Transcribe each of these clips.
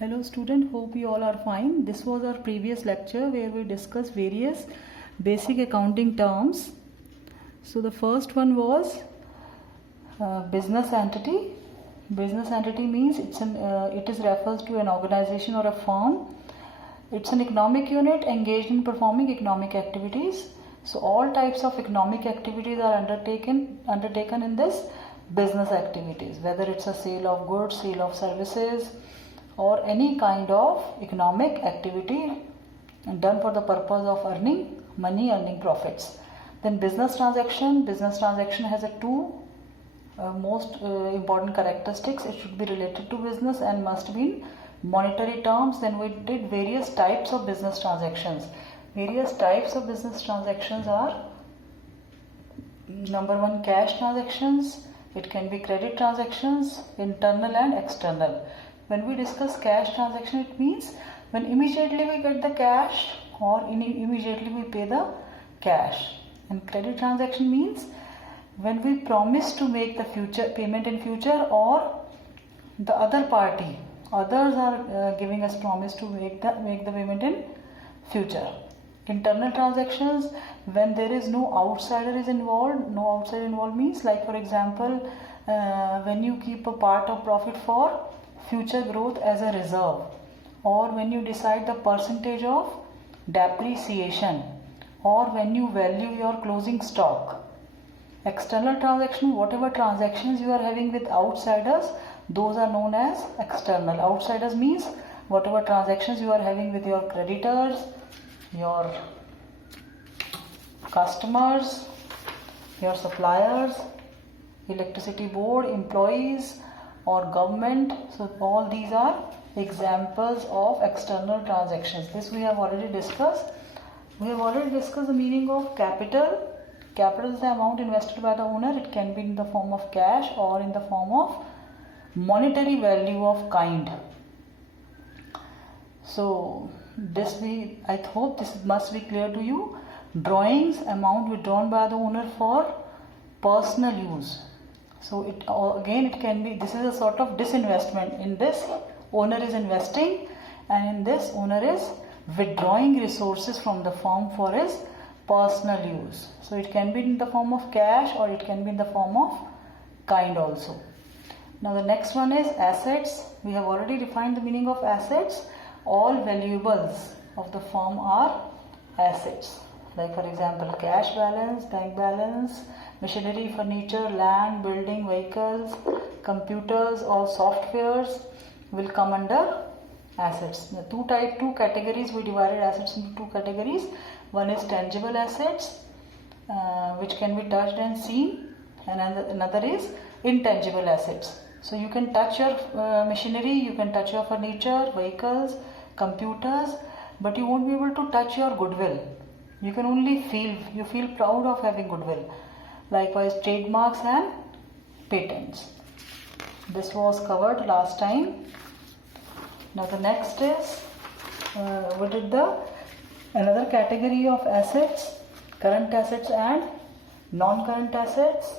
Hello student, hope you all are fine. This was our previous lecture where we discussed various basic accounting terms. So the first one was business entity. Business entity means it is refers to an organization or a firm. It's an economic unit engaged in performing economic activities. So all types of economic activities are undertaken in this business activities, whether it's a sale of goods, sale of services, or any kind of economic activity done for the purpose of earning money, earning profits. Then business transaction has a two most important characteristics. It should be related to business and must be in monetary terms. Then we did various types of business transactions. Various types of business transactions are: number one, cash transactions. It can be credit transactions, internal and external. When we discuss cash transaction, it means when immediately we get the cash or immediately we pay the cash. And credit transaction means when we promise to make the future payment in future, or the other party, others are giving us promise to make the payment in future. Internal transactions, when there is no outsider is involved. No outsider involved means, like for example, when you keep a part of profit for future growth as a reserve, or when you decide the percentage of depreciation, or when you value your closing stock. External transaction, whatever transactions you are having with outsiders, those are known as external. Outsiders means whatever transactions you are having with your creditors, your customers, your suppliers, electricity board, employees, or government. So all these are examples of external transactions. This we have already discussed. We have already discussed the meaning of capital. Capital is the amount invested by the owner. It can be in the form of cash or in the form of monetary value of kind. So I hope this must be clear to you. Drawings, amount withdrawn by the owner for personal use. So it can be, this is a sort of disinvestment. In this, owner is investing, and in this, owner is withdrawing resources from the firm for his personal use. So it can be in the form of cash, or it can be in the form of kind also. Now the next one is assets. We have already defined the meaning of assets. All valuables of the firm are assets. Like for example, cash balance, bank balance, machinery, furniture, land, building, vehicles, computers or softwares will come under assets. The two categories, we divided assets into two categories. One is tangible assets, which can be touched and seen, and another is intangible assets. So you can touch your machinery, you can touch your furniture, vehicles, computers, but you won't be able to touch your goodwill. You can only feel proud of having goodwill. Likewise, trademarks and patents. This was covered last time. Now the next is, we did another category of assets: current assets and non-current assets.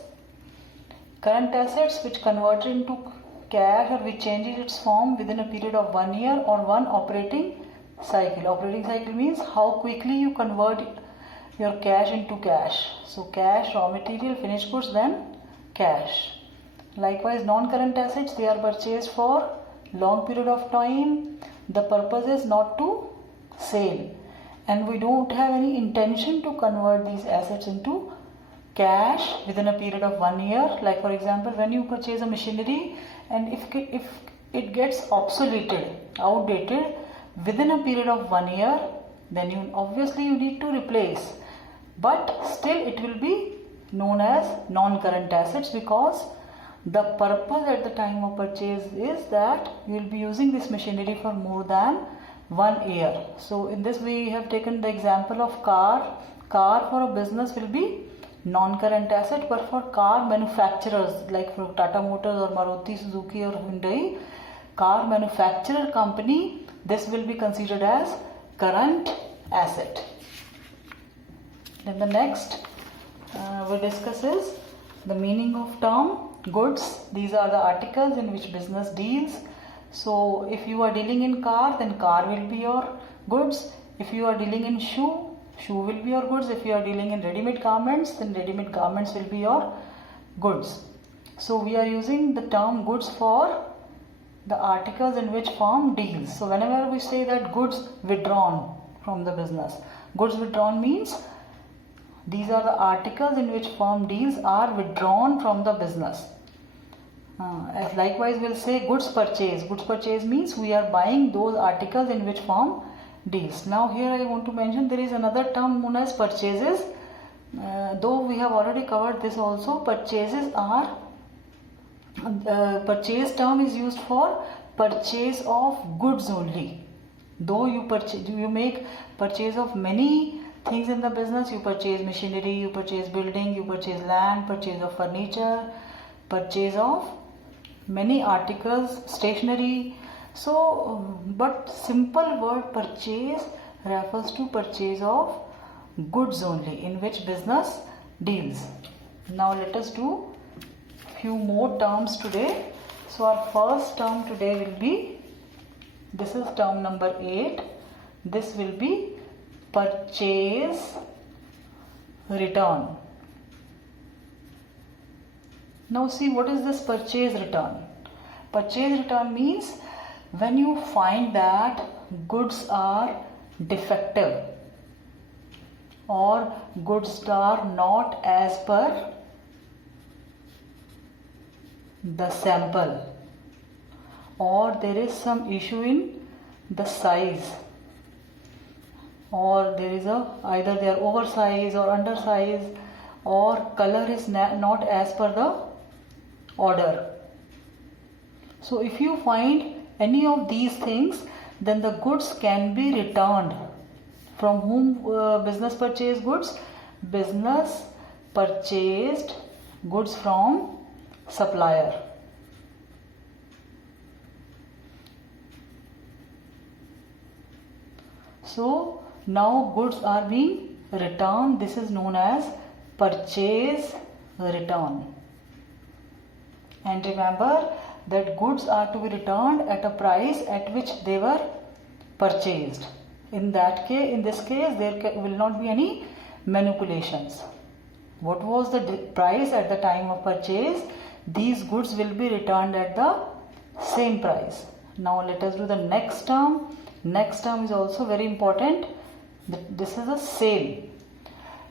Current assets which converted into cash, or which changes its form within a period of 1 year or one operating cycle. Operating cycle means how quickly you convert your cash into cash. So cash, raw material, finished goods, then cash. Likewise, non-current assets, they are purchased for long period of time. The purpose is not to sell, and we don't have any intention to convert these assets into cash within a period of 1 year. Like for example, when you purchase a machinery, and if it gets obsoleted, outdated within a period of 1 year, then you need to replace, but still it will be known as non-current assets, because the purpose at the time of purchase is that you will be using this machinery for more than 1 year. So in this we have taken the example of car. Car for a business will be non-current asset, but for car manufacturers like for Tata Motors or Maruti Suzuki or Hyundai, car manufacturer company, this will be considered as current asset. Then the next we discuss is the meaning of term goods. These are the articles in which business deals. So if you are dealing in car, then car will be your goods. If you are dealing in shoe, shoe will be your goods. If you are dealing in ready-made garments, then ready-made garments will be your goods. So we are using the term goods for the articles in which firm deals. So whenever we say that goods withdrawn from the business, goods withdrawn means these are the articles in which firm deals are withdrawn from the business. As likewise we'll say goods purchase. Goods purchase means we are buying those articles in which firm deals. Now here I want to mention there is another term known as purchases. Though we have already covered this also, purchases are purchase term is used for purchase of goods only. Though you make purchase of many things in the business, you purchase machinery, you purchase building, you purchase land, purchase of furniture, purchase of many articles, stationery. So but simple word purchase refers to purchase of goods only in which business deals. Now let us do few more terms today. So our first term today will be, this is term number 8. This will be purchase return. Now see, what is this purchase return? Purchase return means when you find that goods are defective or goods are not as per the sample, or there is some issue in the size, or there is either they are oversized or undersized, or color is not as per the order. So if you find any of these things, then the goods can be returned. From whom business purchased goods? Business purchased goods from supplier. So now goods are being returned. This is known as purchase return. And remember that goods are to be returned at a price at which they were purchased. In this case, there will not be any manipulations. What was the price at the time of purchase? These goods will be returned at the same price. Now let us do the next term. Next term is also very important. This is a sale.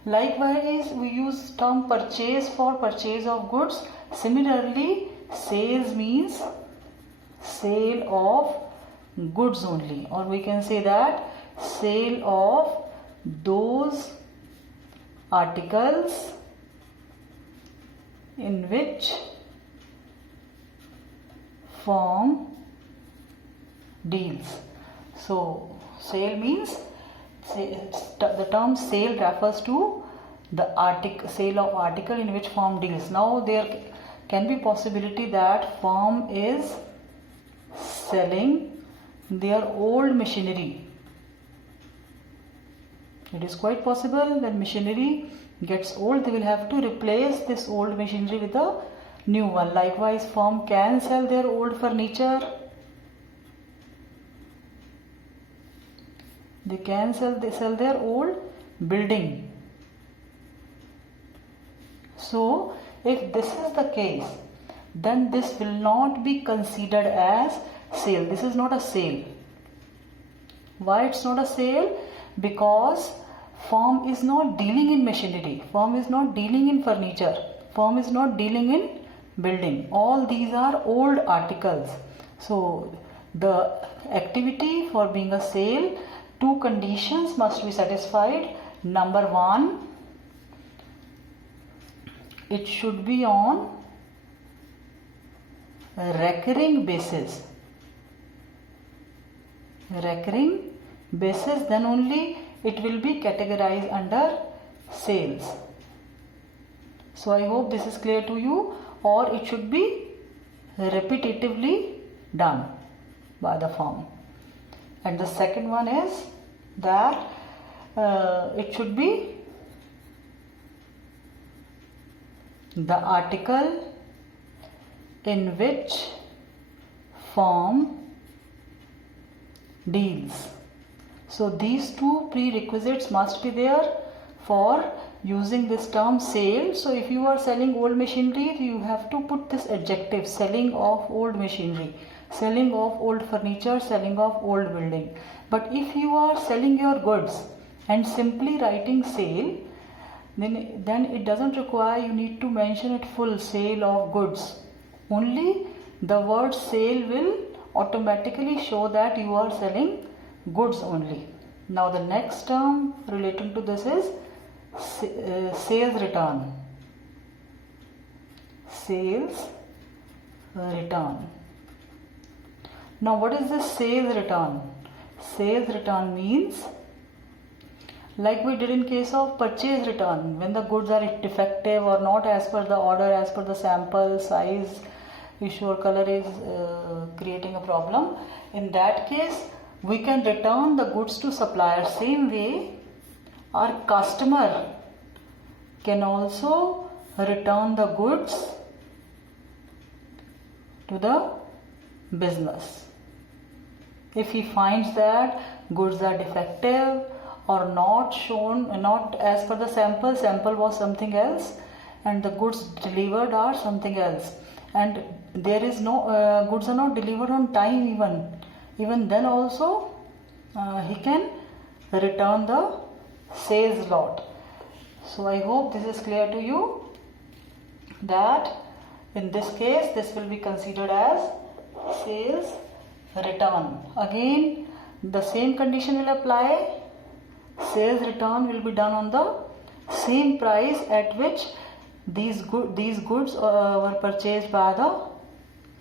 Likewise, we use term purchase for purchase of goods. Similarly, sales means sale of goods only, or we can say that sale of those articles in which firm deals. So sale means, the term sale refers to the sale of article in which firm deals. Now there can be possibility that firm is selling their old machinery. It is quite possible that machinery gets old, they will have to replace this old machinery with a new one. Likewise, firm can sell their old furniture. They can sell their old building. So if this is the case, then this will not be considered as sale. This is not a sale. Why it's not a sale? Because firm is not dealing in machinery, firm is not dealing in furniture, firm is not dealing in building. All these are old articles. So the activity for being a sale, two conditions must be satisfied. Number one, it should be on recurring basis. Recurring basis, then only it will be categorized under sales. So I hope this is clear to you, or it should be repetitively done by the firm. And the second one is that it should be the article in which firm deals. So these two prerequisites must be there for using this term sale. So if you are selling old machinery, you have to put this adjective, selling of old machinery, selling of old furniture, selling of old building. But if you are selling your goods and simply writing sale, then it doesn't require you need to mention it full, sale of goods. Only the word sale will automatically show that you are selling goods only. Now the next term relating to this is sales return. Sales return. Now what is this sales return? Sales return means, like we did in case of purchase return, when the goods are defective or not as per the order, as per the sample, size issue or color is creating a problem. In that case, we can return the goods to supplier. Same way, our customer can also return the goods to the business. If he finds that goods are defective or not shown, not as per the sample was something else and the goods delivered are something else, and there is no goods are not delivered on time, even then also he can return the sales lot. So I hope this is clear to you that in this case this will be considered as sales return. Again the same condition will apply. Sales return will be done on the same price at which these goods were purchased by the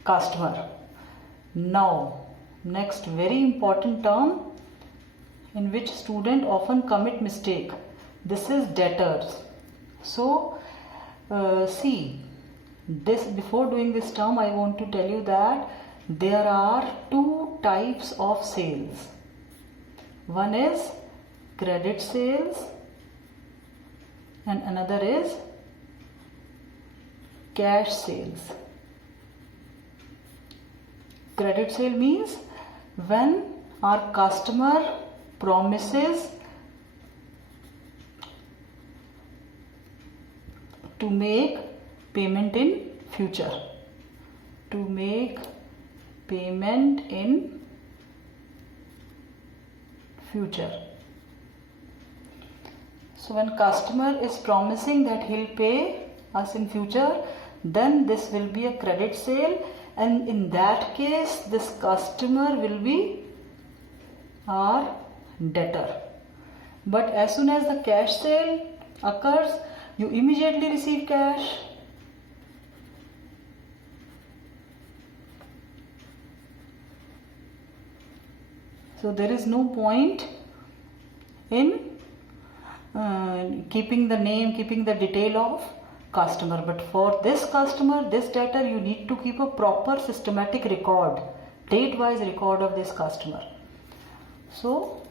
customer. Now next very important term in which student often commit mistake, this is debtors. So see, this before doing this term I want to tell you that there are two types of sales. One is credit sales and another is cash sales. Credit sale means when our customer promises to make payment in future. To make payment in future. So when customer is promising that he'll pay us in future, then this will be a credit sale, and in that case this customer will be our debtor. But as soon as the cash sale occurs, you immediately receive cash. So there is no point in keeping the name, keeping the detail of customer. But for this customer, this debtor, you need to keep a proper systematic record, date-wise record of this customer. So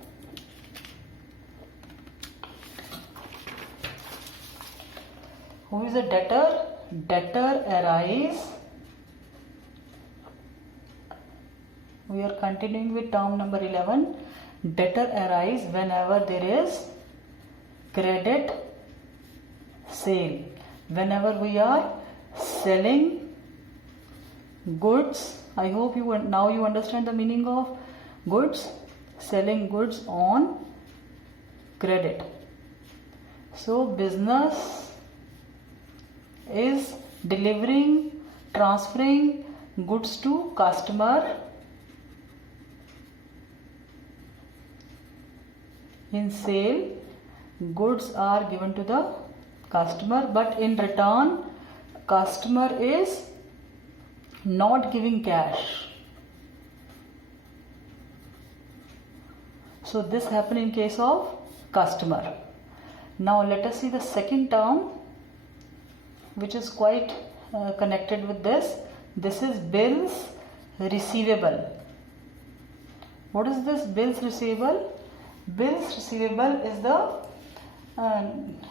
who is a debtor? Debtor arise. We are continuing with term number 11. Debtor arise whenever there is credit sale. Whenever we are selling goods, I hope now you understand the meaning of goods, selling goods on credit. So business is delivering, transferring goods to customer. In sale, goods are given to the customer, but in return, customer is not giving cash. So this happens in case of customer. Now let us see the second term, which is quite connected with this. This is bills receivable. What is this bills receivable? Bills receivable is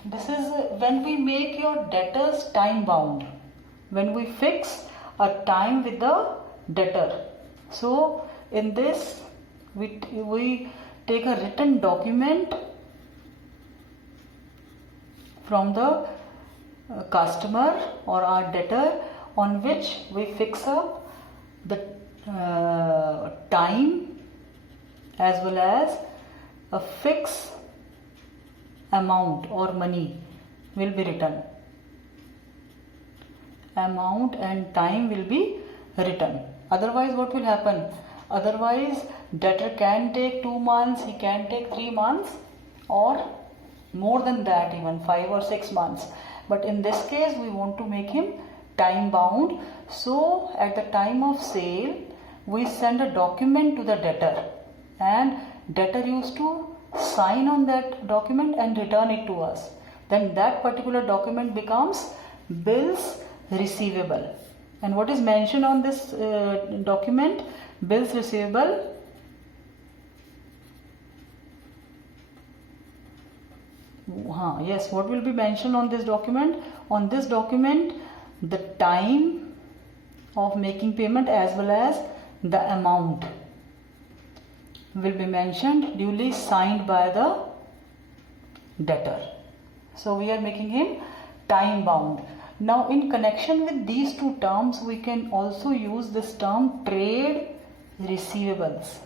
this is when we make your debtors time bound, when we fix a time with the debtor. So in this we take a written document from the customer or our debtor, on which we fix up the time as well as a fixed amount or money will be written. Amount and time will be written. Otherwise, what will happen? Otherwise, debtor can take 2 months, he can take 3 months, or more than that, even 5 or 6 months. But in this case, we want to make him time bound. So at the time of sale, we send a document to the debtor, and debtor used to sign on that document and return it to us. Then that particular document becomes bills receivable. And what is mentioned on this document? Bills receivable. Yes, what will be mentioned on this document? On this document, the time of making payment as well as the amount will be mentioned, duly signed by the debtor. So we are making him time bound. Now in connection with these two terms, we can also use this term trade receivables.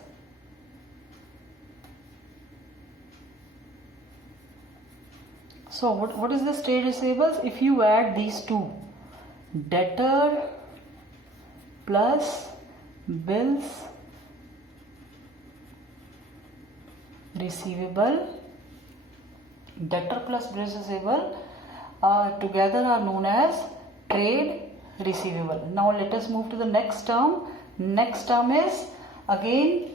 So what is this trade receivables? If you add these two, debtor plus bills receivable, debtor plus bills receivable together are known as trade receivable. Now let us move to the next term. Next term is again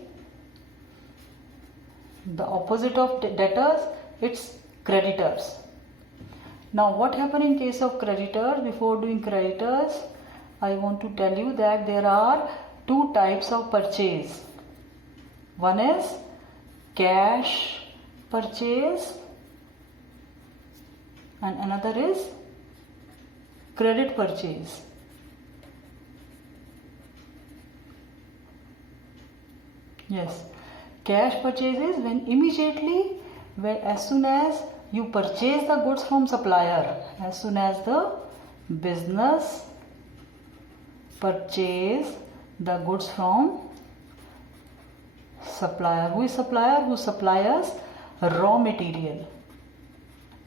the opposite of debtors, it's creditors. Now what happens in case of creditors? Before doing creditors, I want to tell you that there are two types of purchase. One is cash purchase and another is credit purchase. Yes, cash purchase is when immediately, as soon as you purchase the goods from supplier, as soon as the business purchase the goods from supplier. Who is supplier? Who supplies raw material,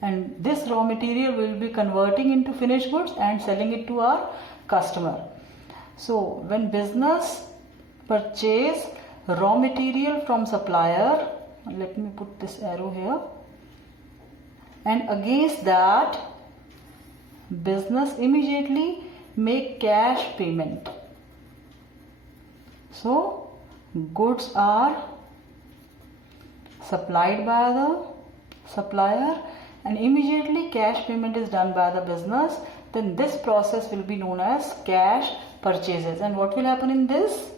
and this raw material will be converting into finished goods and selling it to our customer. So when business purchase raw material from supplier, let me put this arrow here, and against that business immediately make cash payment. So goods are supplied by the supplier and immediately cash payment is done by the business. Then this process will be known as cash purchases. And what will happen in this?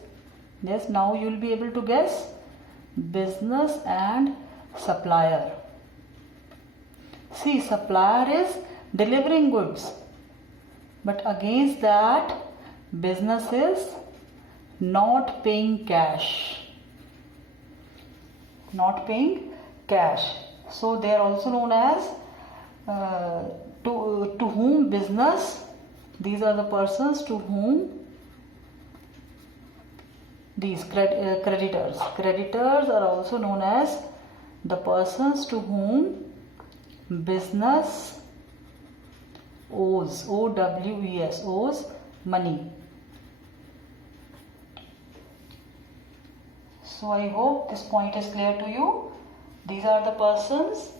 Yes, now you will be able to guess. Business and supplier. See, supplier is delivering goods, but against that business is not paying cash. Not paying cash. So they are also known as to whom business, these are the persons to whom these creditors. Creditors are also known as the persons to whom business owes, O-W-E-S, owes money. So I hope this point is clear to you. These are the persons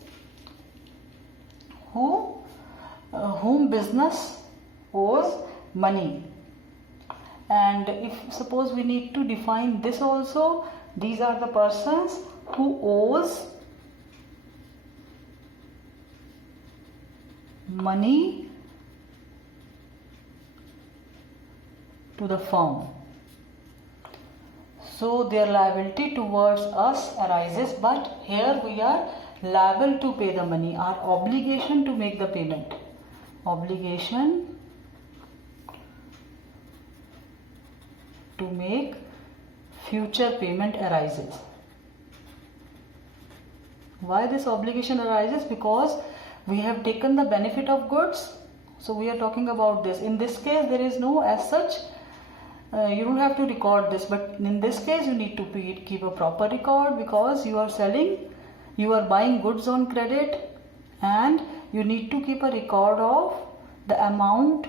whom business owes money. And if suppose we need to define this also, these are the persons who owes money to the firm. So their liability towards us arises, but here we are liable to pay the money, our obligation to make the payment. Obligation to make future payment arises. Why this obligation arises? Because we have taken the benefit of goods. So we are talking about this. In this case, there is no as such, you don't have to record this, but in this case you need to keep a proper record, because you are selling, you are buying goods on credit, and you need to keep a record of the amount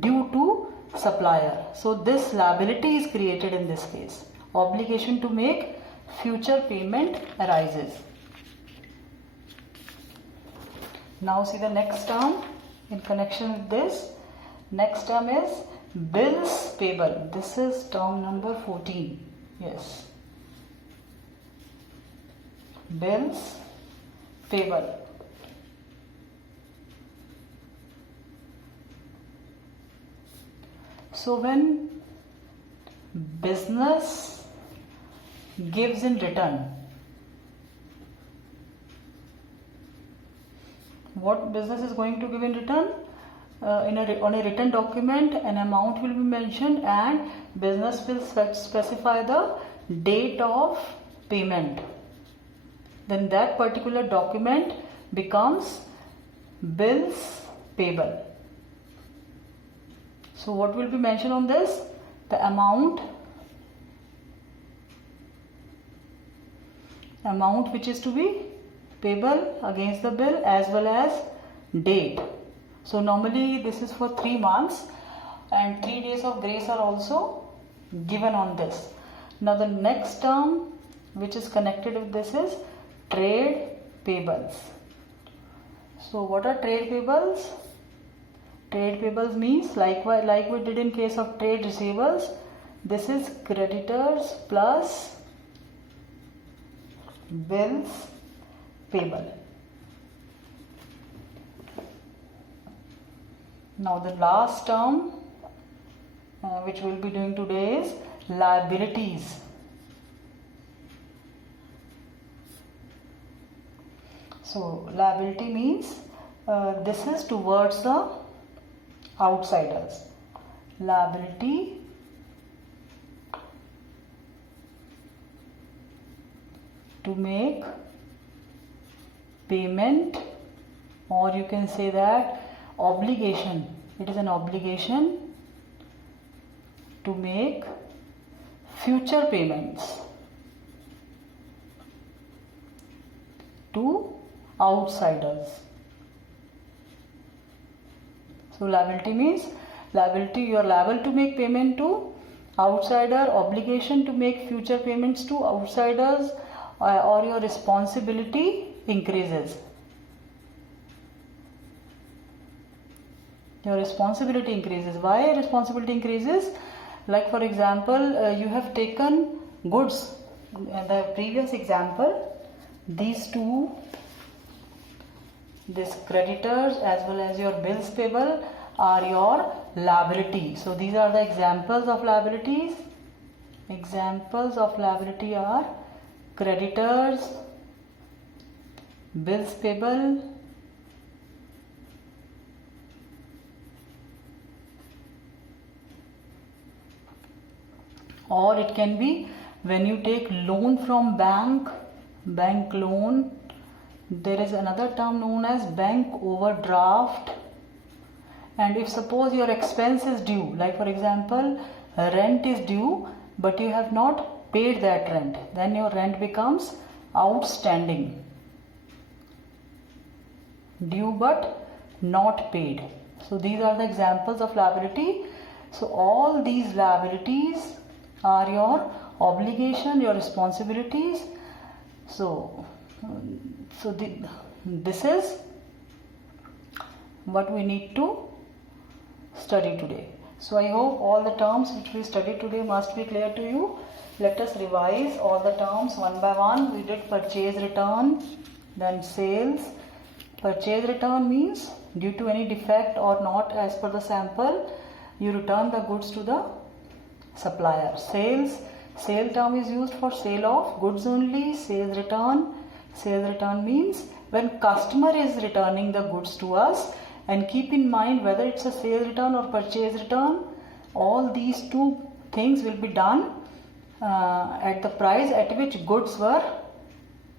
due to supplier. So this liability is created in this case. Obligation to make future payment arises. Now see the next term in connection with this. Next term is bills payable. This is term number 14. Yes. Bills payable. So when business gives in return, what business is going to give in return? On a written document, an amount will be mentioned, and business will specify the date of payment. Then that particular document becomes bills payable. So what will be mentioned on this? The amount which is to be payable against the bill, as well as date. So normally this is for 3 months, and 3 days of grace are also given on this. Now the next term which is connected with this is trade payables. So what are trade payables? Trade payables means like we did in case of trade receivables, this is creditors plus bills payable. Now the last term which we will be doing today is liabilities. So liability means this is towards the outsiders. Liability to make payment, or you can say that obligation. It is an obligation to make future payments to outsiders. So liability means you are liable to make payment to outsider, obligation to make future payments to outsiders, or your responsibility increases. Your responsibility increases. Why responsibility increases? Like for example, you have taken goods. In the previous example, these two, this creditors as well as your bills payable, are your liability. So these are the examples of liabilities. Examples of liability are creditors, bills payable, or it can be when you take loan from bank loan. There is another term known as bank overdraft. And if suppose your expense is due, like for example rent is due but you have not paid that rent, then your rent becomes outstanding, due but not paid. So these are the examples of liability. So all these liabilities are your obligation, your responsibilities. This is what we need to study today. So I hope all the terms which we studied today must be clear to you. Let us revise all the terms one by one. We did purchase return, then sales. Purchase return means due to any defect or not as per the sample, you return the goods to the supplier. Sale term is used for sale of goods only. Sales return means when customer is returning the goods to us. And keep in mind whether it's a sales return or purchase return, all these two things will be done at the price at which goods were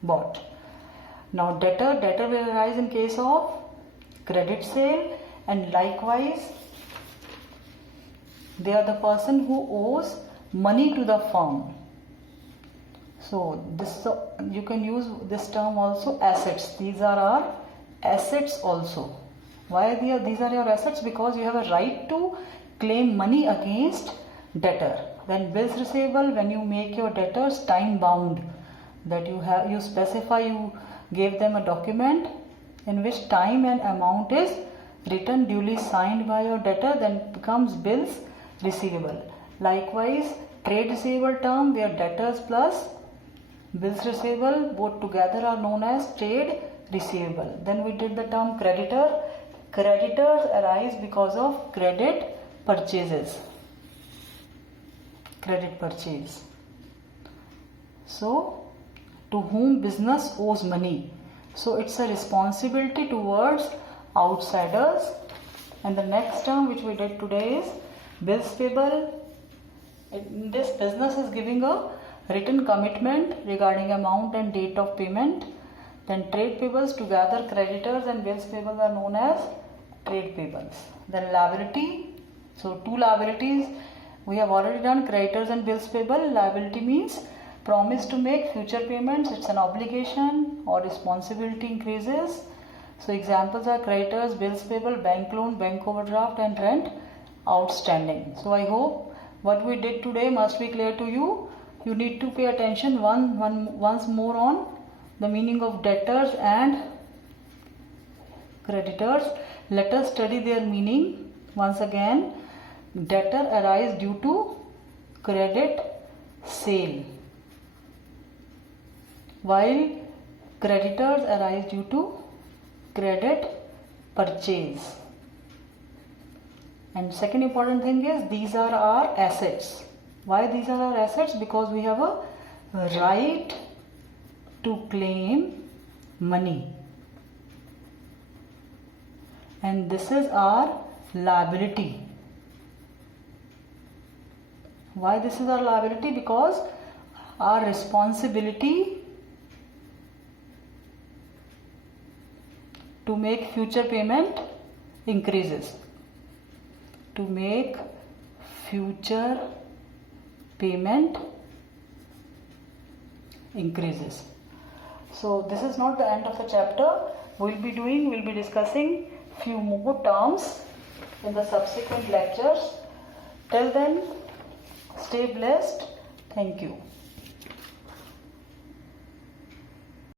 bought. Now debtor will arise in case of credit sale, and likewise they are the person who owes money to the firm. So this, you can use this term also, assets. These are our assets also. Why these are your assets? Because you have a right to claim money against debtor. Then bills receivable, when you make your debtors time bound, that you specify, you gave them a document in which time and amount is written, duly signed by your debtor, then becomes bills receivable. Likewise, trade receivable term, where debtors plus bills receivable both together are known as trade receivable. Then we did the term creditor. Creditors arise because of credit purchases. Credit purchase. So, to whom business owes money. So, it's a responsibility towards outsiders. And the next term which we did today is bills payable. This business is giving a written commitment regarding amount and date of payment. Then trade payables, together creditors and bills payable are known as trade payables. Then liability. So two liabilities we have already done, creditors and bills payable. Liability means promise to make future payments. It's an obligation or responsibility increases. So examples are creditors, bills payable, bank loan, bank overdraft, and rent outstanding. So I hope what we did today must be clear to you. You need to pay attention once more on the meaning of debtors and creditors. Let us study their meaning once again. Debtor arise due to credit sale, while creditors arise due to credit purchase. And second important thing is, these are our assets. Why these are our assets? Because we have a right to claim money, and this is our liability. Why this is our liability? Because our responsibility to make future payment increases. To make future payment increases. So this is not the end of the chapter. We'll be discussing few more terms in the subsequent lectures. Till then, stay blessed. Thank you.